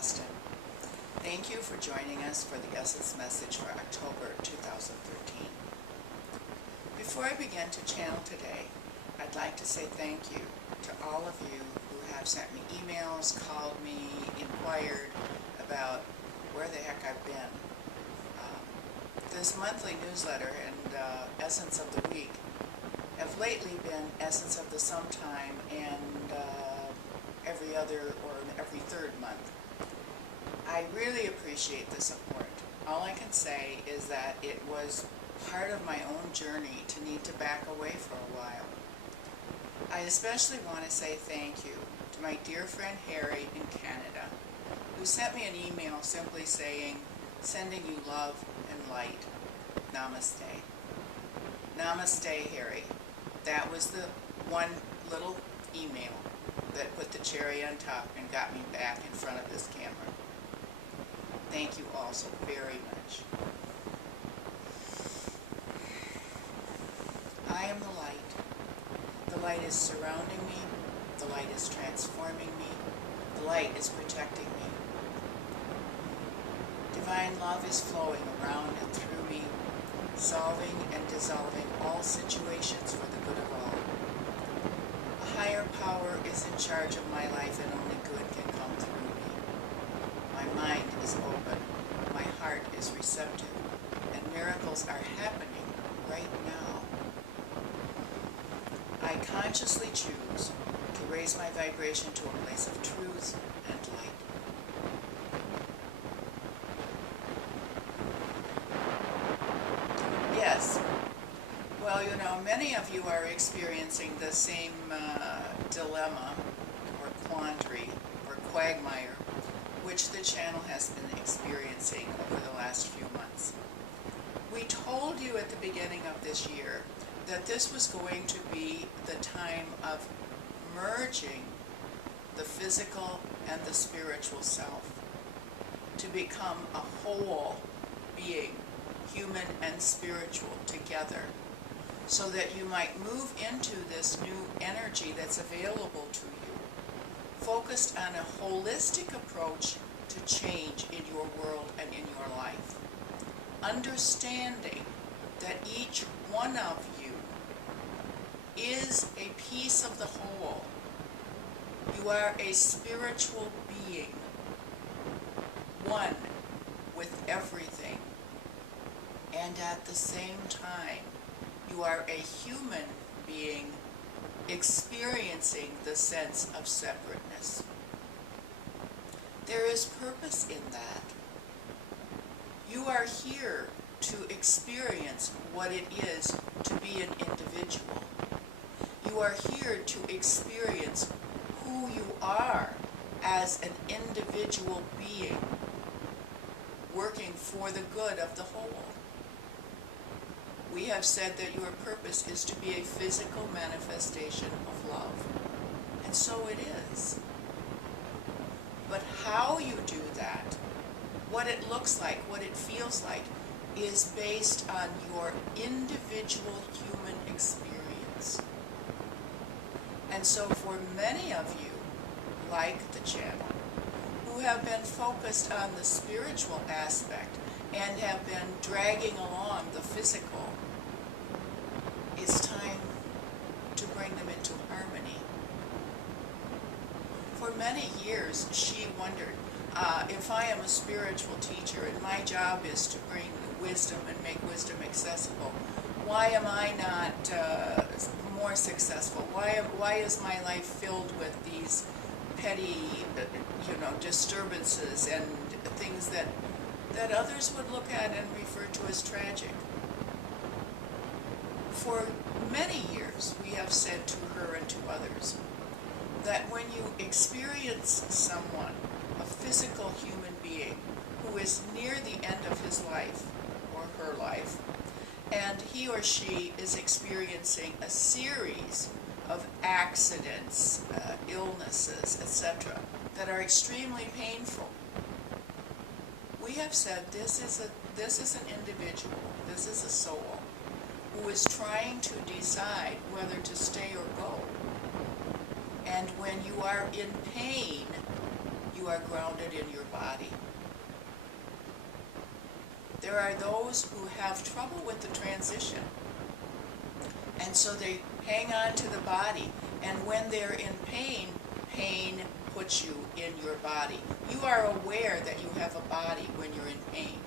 Boston. Thank you for joining us for the Essence message for October 2013. Before I begin to channel today, I'd like to say thank you to all of you who have sent me emails, called me, inquired about where the heck I've been. This monthly newsletter and Essence of the Week have lately been Essence of the Sometime and every other or every third month. I really appreciate the support. All I can say is that it was part of my own journey to need to back away for a while. I especially want to say thank you to my dear friend Harry in Canada, who sent me an email simply saying, "Sending you love and light. Namaste." Namaste, Harry. That was the one little email that put the cherry on top and got me back in front of this camera. Thank you all so very much. I am the light. The light is surrounding me. The light is transforming me. The light is protecting me. Divine love is flowing around and through me, solving and dissolving all situations for the good of all. A higher power is in charge of my life and only good can come through me. My mind is open, my heart is receptive, and miracles are happening right now. I consciously choose to raise my vibration to a place of truth and light. Yes. Well, you know, many of you are experiencing the same dilemma or quandary or quagmire which the channel has been experiencing over the last few months. We told you at the beginning of this year that this was going to be the time of merging the physical and the spiritual self to become a whole being, human and spiritual together, so that you might move into this new energy that's available to you, focused on a holistic approach to change in your world and in your life, understanding that each one of you is a piece of the whole. You are a spiritual being, one with everything. And at the same time, you are a human being experiencing the sense of separateness. There is purpose in that. You are here to experience what it is to be an individual. You are here to experience who you are as an individual being, working for the good of the whole. We have said that your purpose is to be a physical manifestation of love. And so it is. But how you do that, what it looks like, what it feels like, is based on your individual human experience. And so for many of you, like the channel, who have been focused on the spiritual aspect and have been dragging along the physical, it's time to bring them into harmony. For many years, she wondered, if I am a spiritual teacher and my job is to bring wisdom and make wisdom accessible, why am I not more successful? Why is my life filled with these petty, disturbances and things that others would look at and refer to as tragic? For many years, we have said to her and to others that when you experience someone, a physical human being, who is near the end of his life or her life, and he or she is experiencing a series of accidents, illnesses, etc., that are extremely painful, we have said this is an individual, this is a soul, who is trying to decide whether to stay or go. And when you are in pain, you are grounded in your body. There are those who have trouble with the transition, and so they hang on to the body, and when they're in pain, pain puts you in your body. You are aware that you have a body when you're in pain.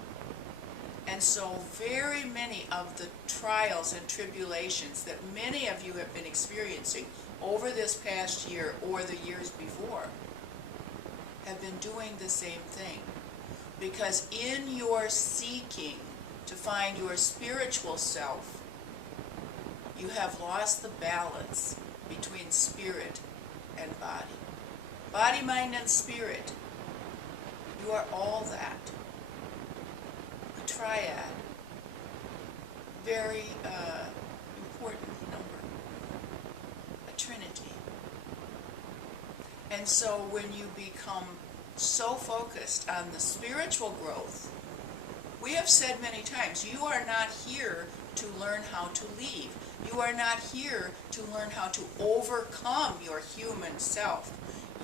And so very many of the trials and tribulations that many of you have been experiencing over this past year or the years before have been doing the same thing. Because in your seeking to find your spiritual self, you have lost the balance between spirit and body. Body, mind, and spirit. You are all that. A triad. Very important number. A trinity. And so when you become so focused on the spiritual growth, we have said many times, you are not here to learn how to leave. You are not here to learn how to overcome your human self.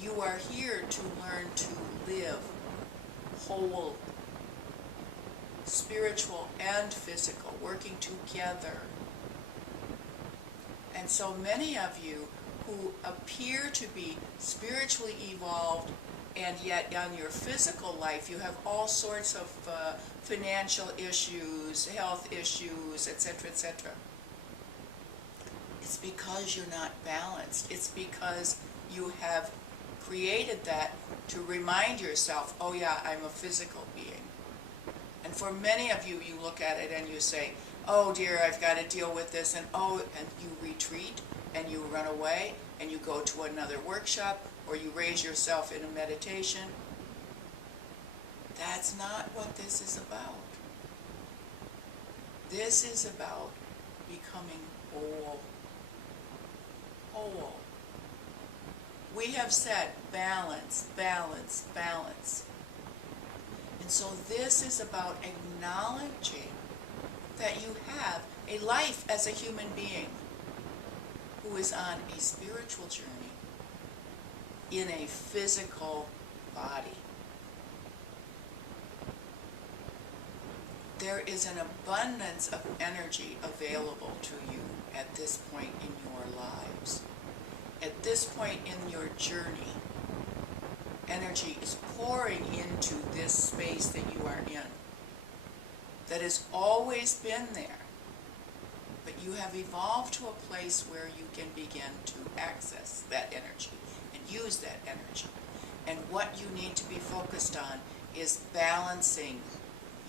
You are here to learn to live whole, spiritual and physical, working together. And so many of you who appear to be spiritually evolved, and yet on your physical life you have all sorts of financial issues, health issues, etc., etc. It's because you're not balanced. It's because you have created that to remind yourself, oh yeah, I'm a physical being. And for many of you, you look at it and you say, oh dear, I've got to deal with this, and you retreat, and you run away, and you go to another workshop, or you raise yourself in a meditation. That's not what this is about. This is about becoming whole. Whole. We have said balance, balance, balance. And so this is about acknowledging that you have a life as a human being who is on a spiritual journey in a physical body. There is an abundance of energy available to you at this point in your lives. At this point in your journey, energy is pouring into this space that you are in, that has always been there, but you have evolved to a place where you can begin to access that energy and use that energy. And what you need to be focused on is balancing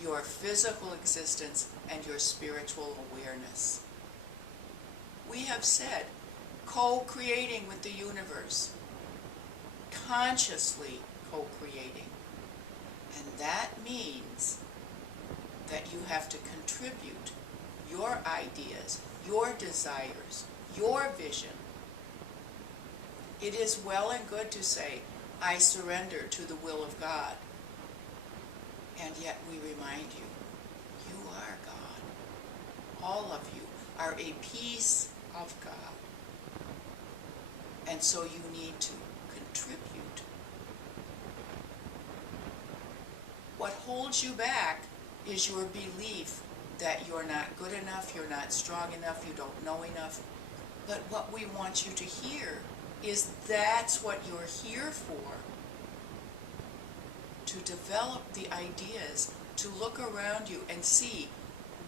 your physical existence and your spiritual awareness. We have said, co-creating with the universe, consciously co-creating. And that means that you have to contribute your ideas, your desires, your vision. It is well and good to say, I surrender to the will of God. And yet we remind you, you are God. All of you are a piece of God. And so you need to contribute. What holds you back is your belief that you're not good enough, you're not strong enough, you don't know enough. But what we want you to hear is that's what you're here for. To develop the ideas, to look around you and see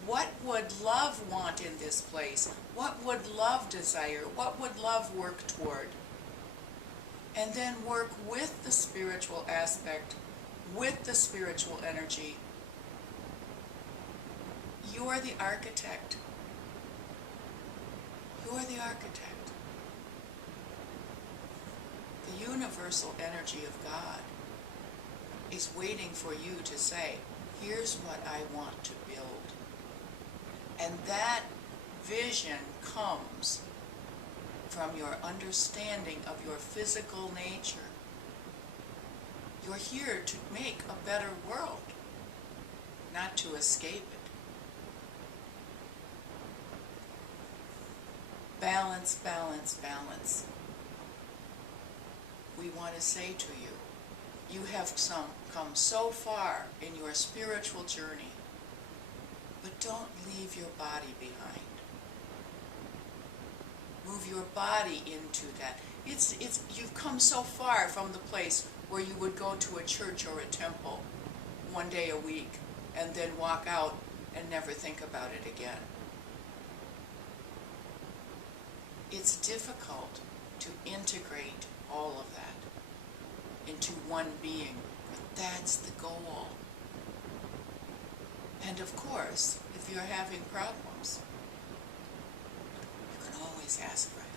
what would love want in this place, what would love desire, what would love work toward. And then work with the spiritual aspect, with the spiritual energy. You are the architect. You are the architect. The universal energy of God is waiting for you to say, here's what I want to build. And that vision comes from your understanding of your physical nature. You're here to make a better world, not to escape it. Balance, balance, balance. We want to say to you, you have come so far in your spiritual journey, but don't leave your body behind. Move your body into that. You've come so far from the place where you would go to a church or a temple one day a week and then walk out and never think about it again. It's difficult to integrate all of that into one being, but that's the goal. And of course, if you're having problems, you can always ask for help.